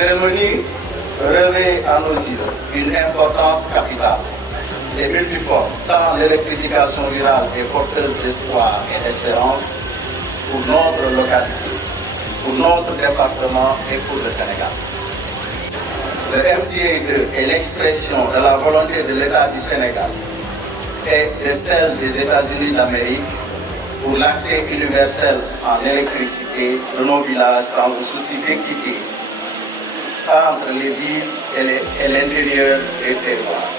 cérémonie revêt à nos yeux une importance capitale et multiforme, tant l'électrification rurale est porteuse d'espoir et d'espérance pour notre localité, pour notre département et pour le Sénégal. Le MCA2 est l'expression de la volonté de l'État du Sénégal et de celle des États-Unis d'Amérique pour l'accès universel en électricité de nos villages dans un souci d'équité entre les villes et l'intérieur des territoires.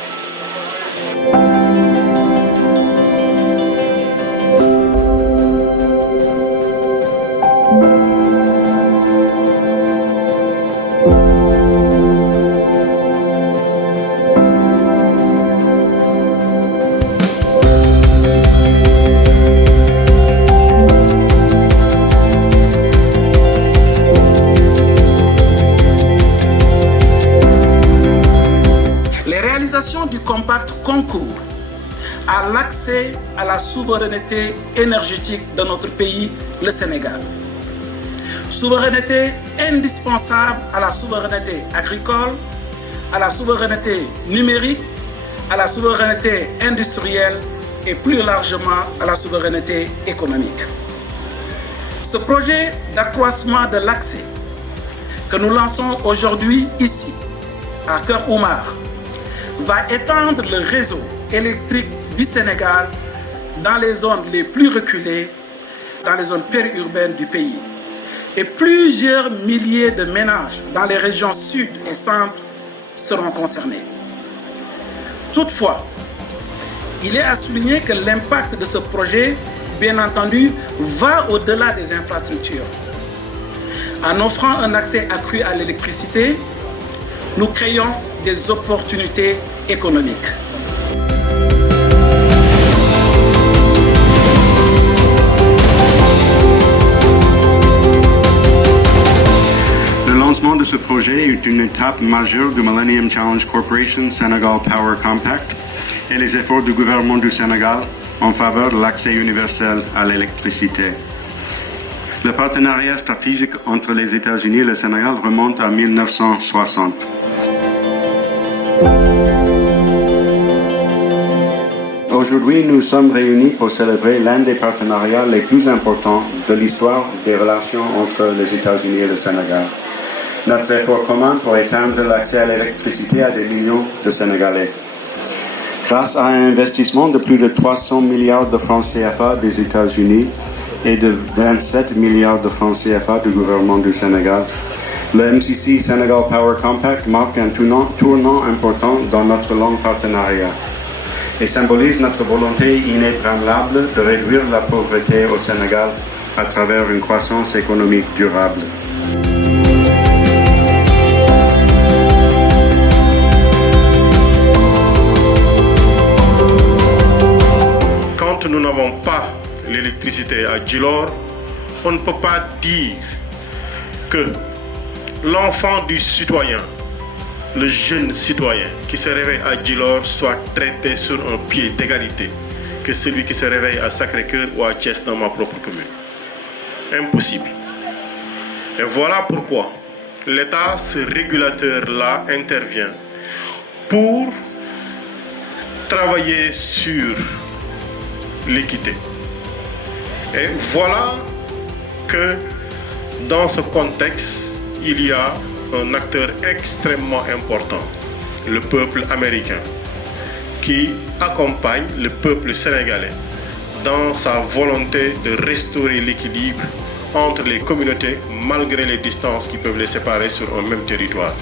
Du compact concourt à l'accès à la souveraineté énergétique de notre pays, le Sénégal. Souveraineté indispensable à la souveraineté agricole, à la souveraineté numérique, à la souveraineté industrielle et plus largement à la souveraineté économique. Ce projet d'accroissement de l'accès que nous lançons aujourd'hui ici, à Keur Oumar, va étendre le réseau électrique du Sénégal dans les zones les plus reculées, dans les zones périurbaines du pays. Et plusieurs milliers de ménages dans les régions sud et centre seront concernés. Toutefois, il est à souligner que l'impact de ce projet, bien entendu, va au-delà des infrastructures. En offrant un accès accru à l'électricité, nous créons des opportunités économiques. Le lancement de ce projet est une étape majeure du Millennium Challenge Corporation Senegal Power Compact et les efforts du gouvernement du Sénégal en faveur de l'accès universel à l'électricité. Le partenariat stratégique entre les États-Unis et le Sénégal remonte à 1960. Aujourd'hui, nous sommes réunis pour célébrer l'un des partenariats les plus importants de l'histoire des relations entre les États-Unis et le Sénégal. Notre effort commun pour étendre l'accès à l'électricité à des millions de Sénégalais. Grâce à un investissement de plus de 300 milliards de francs CFA des États-Unis et de 27 milliards de francs CFA du gouvernement du Sénégal, le MCC Senegal Power Compact marque un tournant important dans notre long partenariat et symbolise notre volonté inébranlable de réduire la pauvreté au Sénégal à travers une croissance économique durable. Quand nous n'avons pas l'électricité à Djilor, on ne peut pas dire que l'enfant du citoyen, le jeune citoyen qui se réveille à Djilor soit traité sur un pied d'égalité que celui qui se réveille à Sacré-Cœur ou à Thiès dans ma propre commune. Impossible. Et voilà pourquoi l'État, ce régulateur-là, intervient pour travailler sur l'équité. Et voilà que dans ce contexte, il y a un acteur extrêmement important, le peuple américain, qui accompagne le peuple sénégalais dans sa volonté de restaurer l'équilibre entre les communautés malgré les distances qui peuvent les séparer sur un même territoire.